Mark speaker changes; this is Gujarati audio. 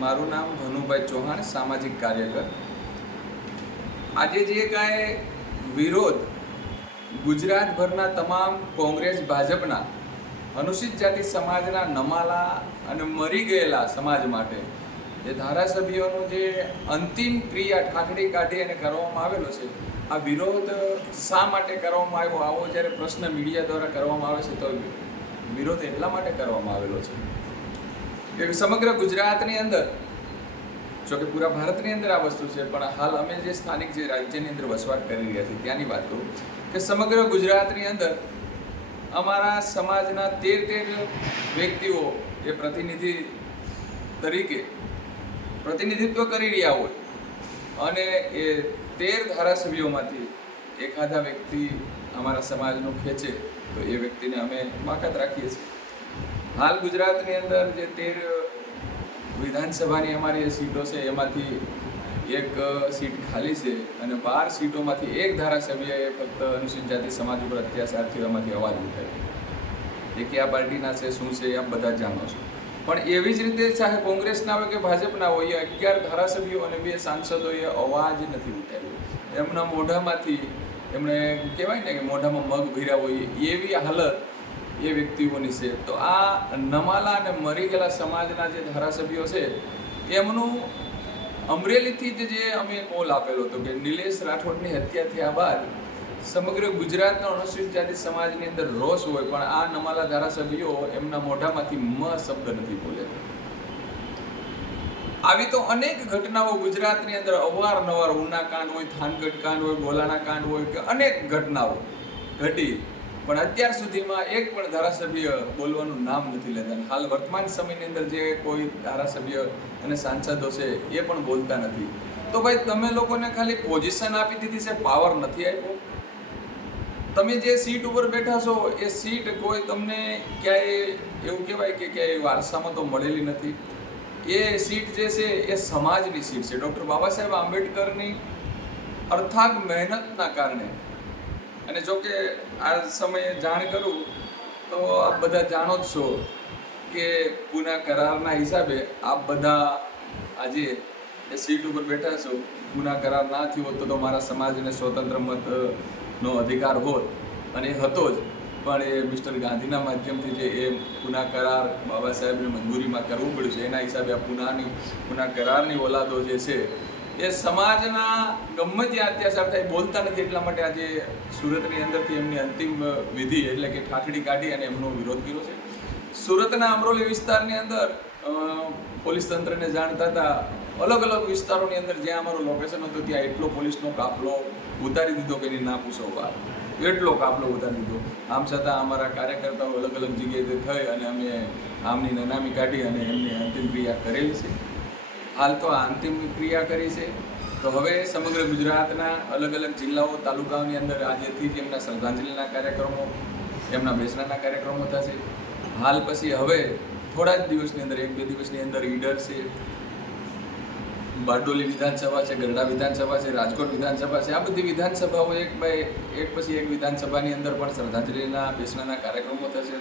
Speaker 1: મારું નામ ભનુભાઈ ચૌહાણ, સામાજિક કાર્યકર. આજે જે કાંઈ વિરોધ ગુજરાતભરના તમામ કોંગ્રેસ ભાજપના, અનુસૂચિત જાતિ સમાજના નમાલા અને મરી ગયેલા સમાજ માટે, જે ધારાસભ્યોનું જે અંતિમ ક્રિયા ઠાકડી કાઢી અને કરવામાં આવેલો છે, આ વિરોધ શા માટે કરવામાં આવ્યો? આવો જ્યારે પ્રશ્ન મીડિયા દ્વારા કરવામાં આવે છે, તો વિરોધ એટલા માટે કરવામાં આવેલો છે. સમગ્ર ગુજરાતની અંદર, જો કે પૂરા ભારતની અંદર આ વસ્તુ છે, પણ હાલ અમે જે સ્થાનિક જે રાજ્યની અંદર વસવાટ કરી રહ્યા છીએ, ત્યાંની વાત કરું કે સમગ્ર ગુજરાતની અંદર અમારા સમાજના તેર તેર વ્યક્તિઓ એ પ્રતિનિધિ તરીકે પ્રતિનિધિત્વ કરી રહ્યા હોય અને એ તેર ધારાસભ્યોમાંથી એખાદા વ્યક્તિ અમારા સમાજનો ખેંચે, તો એ વ્યક્તિને અમે બાકાત રાખીએ છીએ. હાલ ગુજરાતની અંદર જે તેર વિધાનસભાની અમારી સીટો છે, એમાંથી એક સીટ ખાલી છે અને બાર સીટોમાંથી એક ધારાસભ્યએ ફક્ત અનુસૂચિત જાતિ સમાજ ઉપર અત્યાચાર એમાંથી અવાજ ઉઠાવ્યો. એ કયા પાર્ટીના છે, શું છે એ આપ બધા જાણો છો. પણ એવી જ રીતે ચાહે કોંગ્રેસના હોય કે ભાજપના હોય, એ અગિયાર ધારાસભ્યો અને બે સાંસદોએ અવાજ નથી ઉઠાવ્યો. એમના મોઢામાંથી એમણે કહેવાય ને કે મોઢામાં મગ ભર્યા હોય એવી હાલત એ વ્યક્તિઓની છે. તો આ નમાલા અને મરી ગયેલા સમાજના જે ધારાસભ્યો છે, એમનું અમરેલીથી જ જે અમે કોલ આપેલો હતો કે નિલેશ રાઠોડની હત્યા થયા બાદ સમગ્ર ગુજરાતના અનુસૂચિત જાતિ સમાજની અંદર રોષ હોય, પણ આ નમાલા ધારાસભ્યો એમના મોઢામાંથી મ શબ્દ નથી બોલે. આવી તો અનેક ઘટનાઓ ગુજરાતની અંદર અવારનવાર ઉના કાંડ હોય, થાનગઢ કાંડ હોય ગોલાના કાંડ હોય કે અનેક ઘટનાઓ ઘટી. પણ અત્યાર સુધીમાં એક પણ ધારાસભ્ય બોલવાનું નામ નથી લેતા. હાલ વર્તમાન સમયની અંદર જે કોઈ ધારાસભ્ય અને સાંસદો છે, એ પણ બોલતા નથી. તો ભાઈ, તમે લોકોને ખાલી પોઝિશન આપી દીધી છે પાવર નથી આપ્યો. તમે જે સીટ ઉપર બેઠા છો, એ સીટ કોઈ તમને ક્યાંય એવું કહેવાય કે ક્યાંય વારસામાં તો મળેલી નથી. એ સીટ જે છે, એ સમાજની સીટ છે. ડૉક્ટર બાબા સાહેબ આંબેડકરની અર્થાગ મહેનતના કારણે અને જો કે આ સમયે જાણ કરું, તો આપ બધા જાણો જ છો કે પુના કરારના હિસાબે આપ બધા આજે એ સીટ ઉપર બેઠા છો. પુના કરાર ના થયો હોત તો મારા સમાજને સ્વતંત્ર મતનો અધિકાર હોત અને હતો જ. પણ એ મિસ્ટર ગાંધીના માધ્યમથી જે એ પુના કરાર બાબા સાહેબની મંજૂરીમાં કરવું પડ્યું છે, એના હિસાબે આ પુનાની, પુના કરારની ઓલાદો જે છે એ સમાજના ગમે ત્યાં અત્યાચાર થાય બોલતા નથી એટલા માટે આજે સુરતની અંદરથી એમની અંતિમ વિધિ એટલે કે ઠાઠડી કાઢી અને એમનો વિરોધ કર્યો છે. સુરતના અમરોલી વિસ્તારની અંદર પોલીસ તંત્રને જાણતા હતા, અલગ અલગ વિસ્તારોની અંદર જ્યાં અમારું લોકેશન હતું ત્યાં એટલો પોલીસનો કાફલો ઉતારી દીધો કે ના પૂછો વાત. એટલો કાફલો ઉતારી દીધો. આમ છતાં અમારા કાર્યકર્તાઓ અલગ અલગ જગ્યાએ થઈ અને અમે આમની નનામી કાઢી અને એમની અંતિમ ક્રિયા કરેલી છે. હાલ તો આ અંતિમ ક્રિયા કરી છે. તો હવે સમગ્ર ગુજરાતના અલગ અલગ જિલ્લાઓ, તાલુકાઓની અંદર આજેથી જ એમના શ્રદ્ધાંજલિના કાર્યક્રમો, એમના બેસણાના કાર્યક્રમો થશે. હાલ પછી હવે થોડા જ દિવસની અંદર, એક બે દિવસની અંદર ઈડર છે, બારડોલી વિધાનસભા છે, ગરડા વિધાનસભા છે, રાજકોટ વિધાનસભા છે, આ બધી વિધાનસભાઓ એક બાય એક પછી એક વિધાનસભાની અંદર પણ શ્રદ્ધાંજલિના, બેસણાના કાર્યક્રમો થશે.